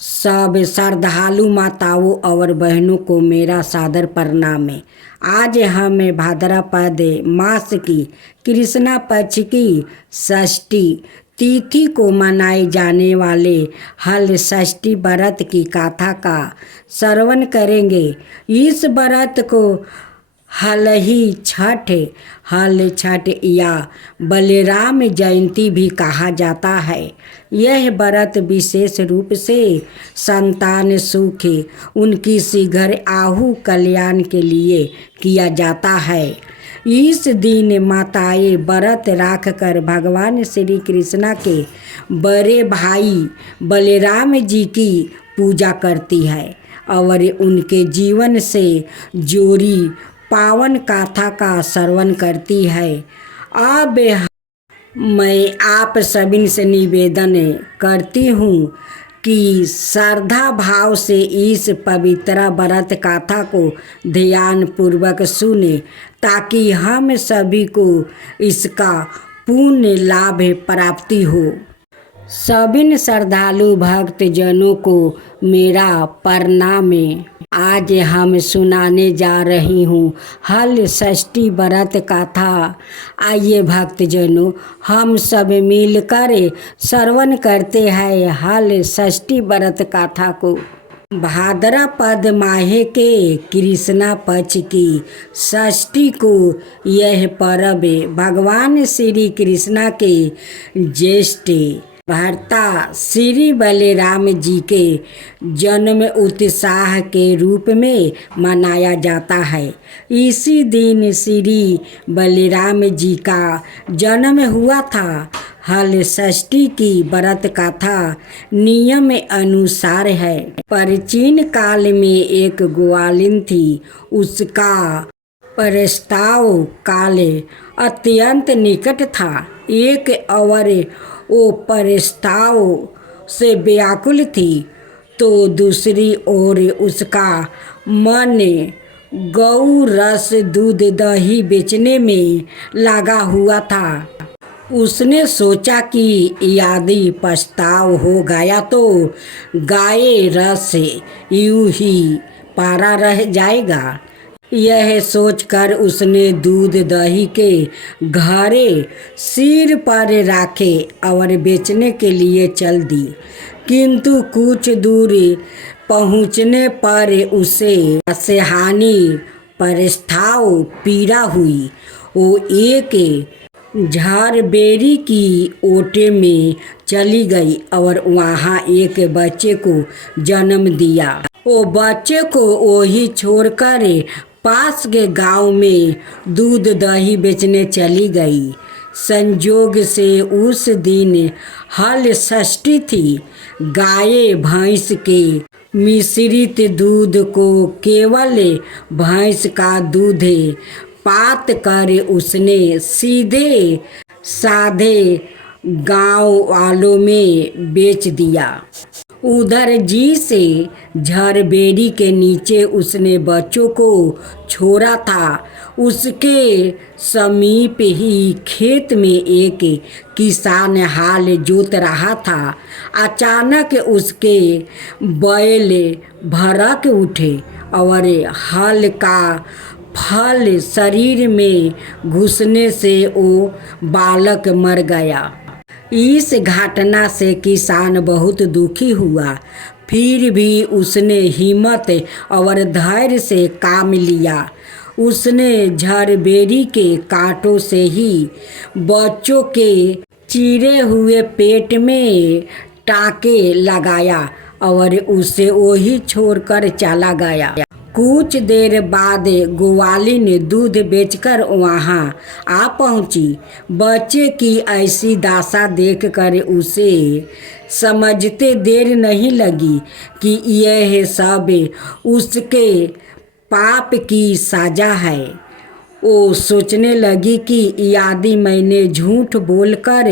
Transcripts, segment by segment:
सब श्रद्धालु माताओं और बहनों को मेरा सादर प्रणाम है। आज हम भाद्रपद मास की कृष्णा पक्ष की षष्ठी तिथि को मनाए जाने वाले हल षष्ठी व्रत की कथा का श्रवण करेंगे। इस व्रत को हल छठ या बलराम जयंती भी कहा जाता है। यह व्रत विशेष रूप से संतान सुख उनकी शीघ्र आहु कल्याण के लिए किया जाता है। इस दिन माताएं व्रत रख कर भगवान श्री कृष्ण के बड़े भाई बलराम जी की पूजा करती है और उनके जीवन से जोड़ी पावन कथा का श्रवण करती है। अब मैं आप सभी से निवेदन करती हूँ कि श्रद्धा भाव से इस पवित्र व्रत कथा को ध्यान पूर्वक सुने ताकि हम सभी को इसका पूर्ण लाभ प्राप्ति हो। सभी श्रद्धालु भक्तजनों को मेरा प्रणाम है। आज हम सुनाने जा रही हूँ हल षष्ठी व्रत कथा। आइए भक्तजनों, हम सब मिलकर श्रवण करते हैं हल षष्ठी व्रत कथा को। भाद्रपद माह के कृष्णा पक्ष की षष्ठी को यह पर्व भगवान श्री कृष्ण के ज्येष्ठ भ्राता श्री बलराम जी के जन्म उत्साह के रूप में मनाया जाता है। इसी दिन श्री बलराम जी का जन्म हुआ था। हल षष्ठी की व्रत कथा नियम अनुसार है। प्राचीन काल में एक ग्वालिन थी। उसका प्रस्ताव काल अत्यंत निकट था। एक और वो प्रस्ताव से व्याकुल थी तो दूसरी ओर उसका मन गौ रस दूध दही बेचने में लगा हुआ था। उसने सोचा कि यदि प्रस्ताव हो गया तो गाय रस यूं ही पारा रह जाएगा। यह सोचकर उसने दूध दही के घड़े सिर पर रखे और बेचने के लिए चल दी। किंतु कुछ दूर पहुंचने पर उसे असहानी प्रस्ताव पीड़ा हुई। वो एक झारबेरी की ओटे में चली गई और वहाँ एक बच्चे को जन्म दिया। वो बच्चे को वही छोड़कर पास के गांव में दूध दही बेचने चली गई। संयोग से उस दिन हल षष्ठी थी। गाय भैंस के मिश्रित दूध को केवल भैंस का दूध पात कर उसने सीधे साधे गांव वालों में बेच दिया। उधर जी से झारबेरी के नीचे उसने बच्चों को छोड़ा था। उसके समीप ही खेत में एक किसान हाल जोत रहा था। अचानक उसके बैल भड़क उठे और हल का फल शरीर में घुसने से वो बालक मर गया। इस घटना से किसान बहुत दुखी हुआ। फिर भी उसने हिम्मत और धैर्य से काम लिया। उसने झारबेरी के कांटों से ही बच्चों के चीरे हुए पेट में टाँके लगाया और उसे वही छोड़कर चला गया। कुछ देर बाद ग्वालिन दूध बेचकर वहाँ आ पहुँची। बच्चे की ऐसी दशा देखकर उसे समझते देर नहीं लगी कि यह सब उसके पाप की सजा है। वो सोचने लगी कि यदि मैंने झूठ बोलकर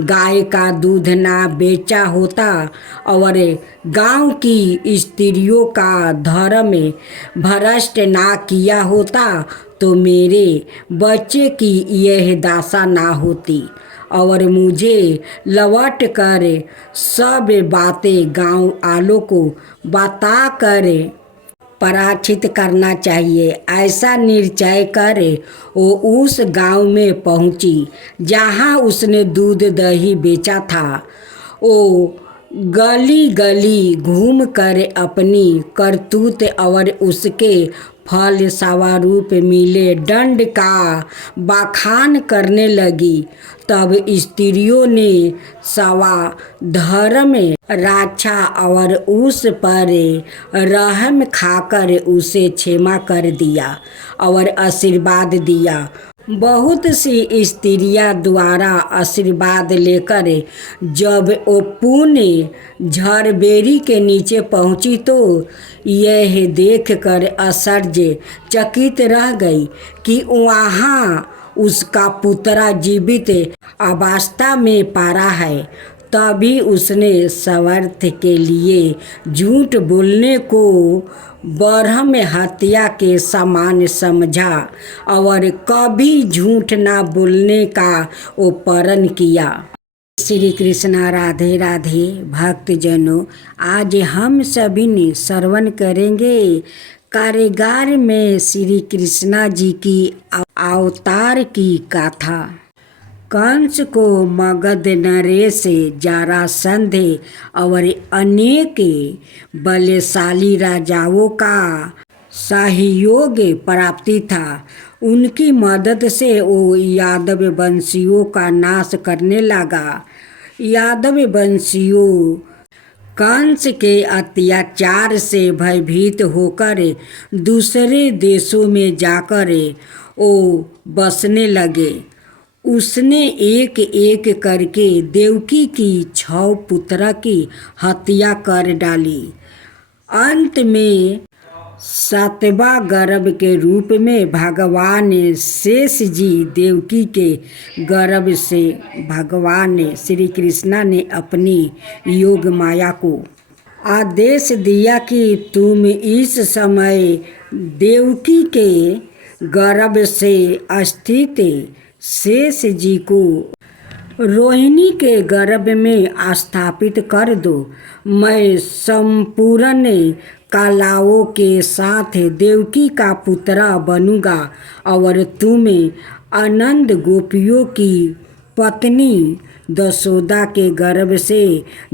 गाय का दूध ना बेचा होता और गांव की स्त्रियों का धर्म भ्रष्ट ना किया होता तो मेरे बच्चे की यह दशा ना होती और मुझे लौट कर सब बातें गांव वालों को बता कर पराचित करना चाहिए। ऐसा निश्चय कर वो उस गांव में पहुंची जहां उसने दूध दही बेचा था। वो गली गली घूम कर अपनी करतूत और उसके फल स्वरूप मिले दंड का बखान करने लगी। तब स्त्रियों ने सवा धर्म रक्षा और उस पर रहम खाकर उसे क्षमा कर दिया और आशीर्वाद दिया। बहुत सी स्त्रियां द्वारा आशीर्वाद लेकर जब वो पुण्य झरबेरी के नीचे पहुंची तो यह देखकर आश्चर्यचकित रह गई कि वहाँ उसका पुत्र जीवित अवस्था में पड़ा है। तभी उसने स्वार्थ के लिए झूठ बोलने को ब्रह्म हत्या के समान समझा और कभी झूठ ना बोलने का वो प्रण किया। श्री कृष्णा। राधे राधे। भक्तजनों, आज हम सभी ने श्रवण करेंगे कारागार में श्री कृष्णा जी की अवतार की गाथा। कंस को मगध नरेश जरासंध और अनेक बलशाली राजाओं का सहयोग प्राप्ति था। उनकी मदद से वो यादव वंशियों का नाश करने लगा। यादव वंशियों कंस के अत्याचार से भयभीत होकर दूसरे देशों में जाकर वो बसने लगे। उसने एक एक करके देवकी की 6 पुत्र की हत्या कर डाली। अंत में 7वां गर्भ के रूप में भगवान शेष जी देवकी के गर्भ से भगवान श्री कृष्णा ने अपनी योग माया को आदेश दिया कि तुम इस समय देवकी के गर्भ से स्थित शेष जी को रोहिणी के गर्भ में स्थापित कर दो। मैं संपूर्ण कलाओं के साथ देवकी का पुत्र बनूंगा और तुम्हें आनंद गोपियों की पत्नी दशोदा के गर्भ से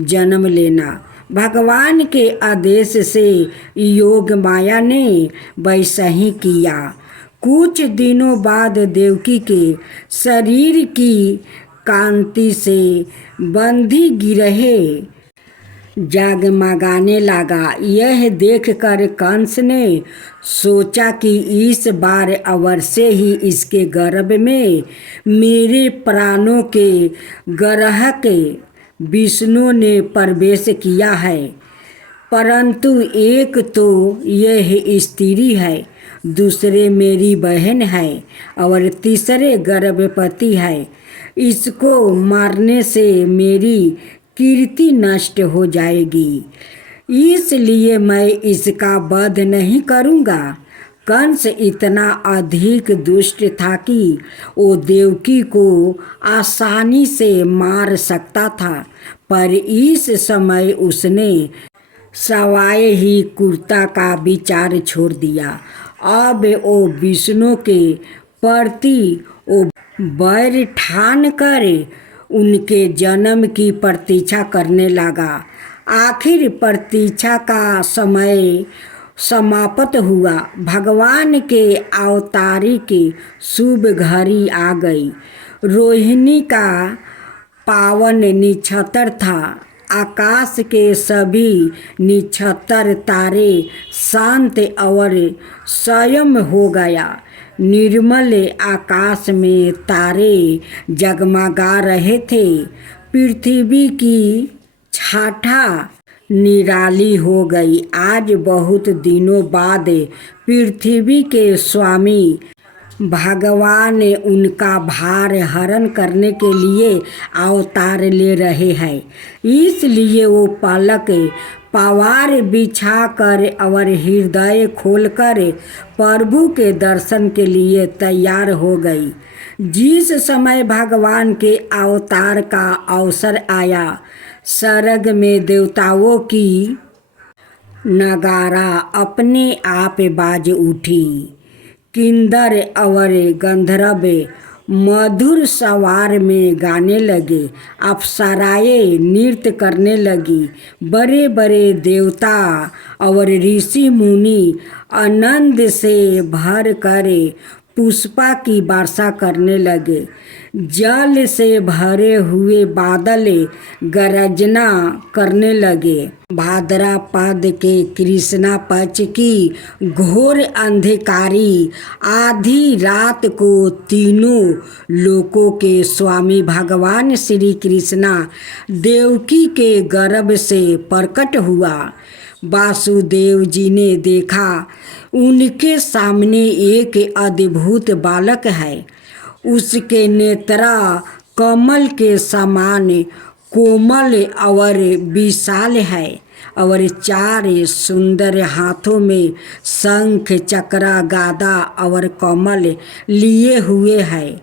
जन्म लेना। भगवान के आदेश से योग माया ने वैसा ही किया। कुछ दिनों बाद देवकी के शरीर की कांति से बंधी गिरहे जगमगाने लगा। यह देखकर कंस ने सोचा कि इस बार अवश्य ही इसके गर्भ में मेरे प्राणों के ग्राहक विष्णु ने प्रवेश किया है। परंतु एक तो यह स्त्री है, दूसरे मेरी बहन है और तीसरे गर्भवती है। इसको मारने से मेरी कीर्ति नष्ट हो जाएगी, इसलिए मैं इसका वध नहीं करूँगा। कंस इतना अधिक दुष्ट था कि वो देवकी को आसानी से मार सकता था, पर इस समय उसने सवाए ही क्रूरता का विचार छोड़ दिया। अब वो विष्णु के प्रति वो बैर ठान कर उनके जन्म की प्रतीक्षा करने लगा। आखिर प्रतीक्षा का समय समाप्त हुआ। भगवान के अवतारी की शुभ घड़ी आ गई। रोहिणी का पावन नक्षत्र था। आकाश के सभी नक्षत्र तारे शांत और संयम हो गया। निर्मल आकाश में तारे जगमगा रहे थे। पृथ्वी की छाया निराली हो गई। आज बहुत दिनों बाद पृथ्वी के स्वामी भगवान उनका भार हरण करने के लिए अवतार ले रहे हैं। इसलिए वो पलक पवार बिछाकर और हृदय खोलकर प्रभु के दर्शन के लिए तैयार हो गई। जिस समय भगवान के अवतार का अवसर आया, स्वर्ग में देवताओं की नगारा अपने आप बाज उठी। किन्नर और गंधर्व मधुर स्वर में गाने लगे, अप्सराएं नृत्य करने लगी, बड़े बड़े देवता और ऋषि मुनि आनंद से भर कर पुष्पा की वर्षा करने लगे। जल से भरे हुए बादल गरजना करने लगे। भाद्रपद के कृष्णा पक्ष की घोर अंधकारी आधी रात को तीनों लोकों के स्वामी भगवान श्री कृष्णा देवकी के गर्भ से प्रकट हुआ। वासुदेव जी ने देखा, उनके सामने एक अद्भुत बालक है। उसके नेत्रा कमल के समान कोमल और विशाल है और चार सुंदर हाथों में शंख, चक्र, गदा और कमल लिए हुए है।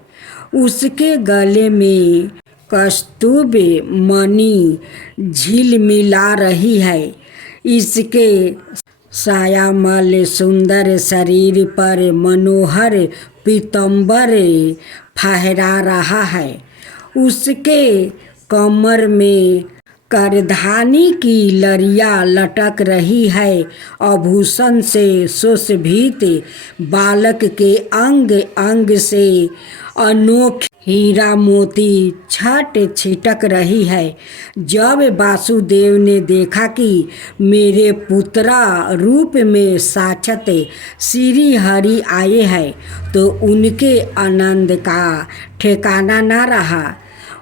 उसके गले में कस्तूर मणि झिलमिला रही है। इसके श्यामल सुंदर शरीर पर मनोहर पीतांबर फहरा रहा है। उसके कमर में करधानी की लड़ियाँ लटक रही है। आभूषण से सुशोभित बालक के अंग अंग से अनोखे हीरा मोती छट छिटक रही है। जब वासुदेव ने देखा कि मेरे पुत्रा रूप में साक्षात श्री हरि आए हैं, तो उनके आनंद का ठिकाना न रहा।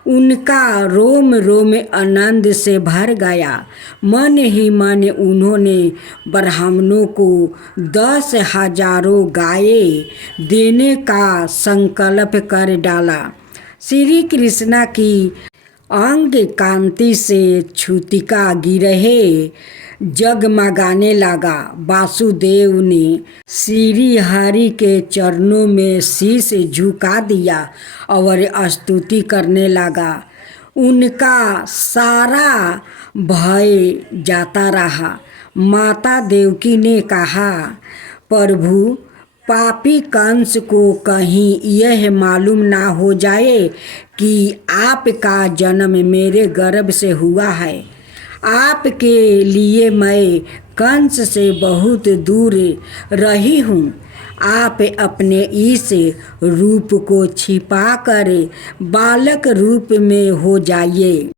उनका रोम रोम आनंद से भर गया। मन ही मन उन्होंने ब्राह्मणों को 10,000 गायें देने का संकल्प कर डाला। श्री कृष्णा की अंग कांति से छुतिका गिरहे जगमगाने लगा। वासुदेव ने श्री हरि के चरणों में शीश झुका दिया और स्तुति करने लगा। उनका सारा भय जाता रहा। माता देवकी ने कहा, प्रभु, पापी कंस को कहीं यह मालूम ना हो जाए कि आपका जन्म मेरे गर्भ से हुआ है। आपके लिए मैं कंस से बहुत दूर रही हूँ। आप अपने इस रूप को छिपा कर बालक रूप में हो जाइए।